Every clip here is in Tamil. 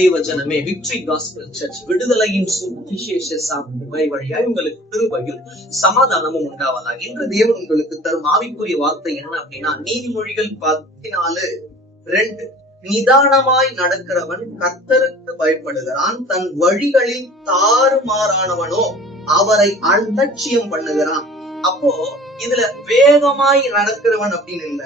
தேவ ஜனமே, விக்டரி காஸ்பல் சர்ச் விடுதலையின் சுவிசேஷ சாட்சி வழியாய் உங்களுக்கு கிருபையும் சமாதானமும் உண்டாவதாக. இன்று தேவன் உங்களுக்கு தரும் ஆவிக்குரிய வார்த்தை என்ன அப்படின்னா, நீதிமொழிகள் 14:2, நிதானமாய் நடக்கிறவன் கர்த்தருக்கு பயப்படுகிறான், தன் வழிகளில் தாறுமாறானவனோ அவரை அலட்சியம் பண்ணுகிறான். அப்போ இதுல வேகமாய் நடக்கிறவன் அப்படின்னு இல்ல,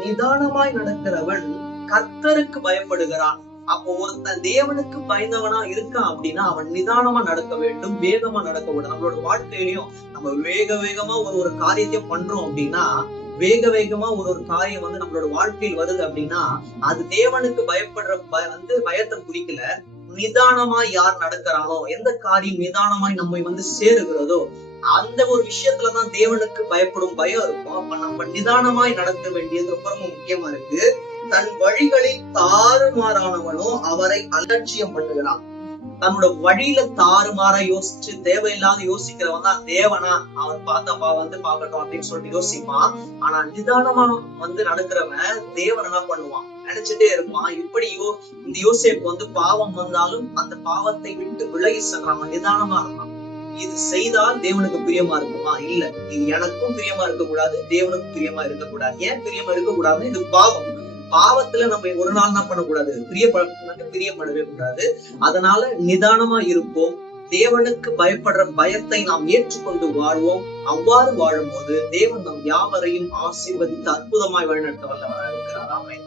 நிதானமாய் நடக்கிறவன் கர்த்தருக்கு பயப்படுகிறான். அப்போ ஒருத்தன் தேவனுக்கு பயந்தவனா இருக்கான் அப்படின்னா அவன் நிதானமா நடக்க வேண்டும், வேகமா நடக்க கூடாது. நம்மளோட வாழ்க்கையிலையும் நம்ம வேகமா ஒரு காரியத்தையும் பண்றோம் அப்படின்னா, வேகமா ஒரு காரியம் நம்மளோட வாழ்க்கையில் வருது அப்படின்னா அது தேவனுக்கு பயப்படுற பயத்தை குறிக்கல. நிதானமா யார் நடக்கிறானோ, எந்த காரியம் நிதானமாய் நம்மை சேருகிறதோ அந்த ஒரு விஷயத்துலதான் தேவனுக்கு பயப்படும் பயம் இருக்கும். அப்ப நம்ம நிதானமாய் நடக்க வேண்டியது ரொம்ப ரொம்ப முக்கியமா இருக்கு. தன் வழிகளில் தாறுமாறானவனோ அவரை அலட்சியம் பண்ணுகிறான். தன்னோட வழியில தாறுமாறா யோசிச்சு தேவையில்லாத யோசிக்கிறவன் தான் தேவனா, அவன் பார்த்தப்பா பாக்கட்டும் அப்படின்னு சொல்லிட்டு யோசிப்பான். ஆனா நிதானமா நடக்கிறவன் தேவன் என்ன பண்ணுவான், நினைச்சிட்டே இருப்பான். இப்படி இந்த யோசேப்பு பாவம் வந்தாலும் அந்த பாவத்தை விட்டு விலகி செல்றான், நிதானமா இருந்தான். இது செய்தால் தேவனுக்கு பிரியமா இருக்குமா? இல்ல. இது எனக்கும் பிரியமா இருக்கக்கூடாது, தேவனுக்கும் பிரியமா இருக்கக்கூடாது. ஏன் பிரியமா இருக்கக்கூடாது? இது பாவம். பாவத்துல நம்ம ஒரு நாள் என்ன பண்ணக்கூடாது, பிரியப்படவே கூடாது. அதனால நிதானமா இருப்போம். தேவனுக்கு பயப்படுற பயத்தை நாம் ஏற்றுக்கொண்டு வாழ்வோம். அவ்வாறு வாழும் போது தேவன் நம் யாவரையும் ஆசீர்வதித்து அற்புதமாய் வழிநடத்த வல்லவராக இருக்கிறார். ஆமென்.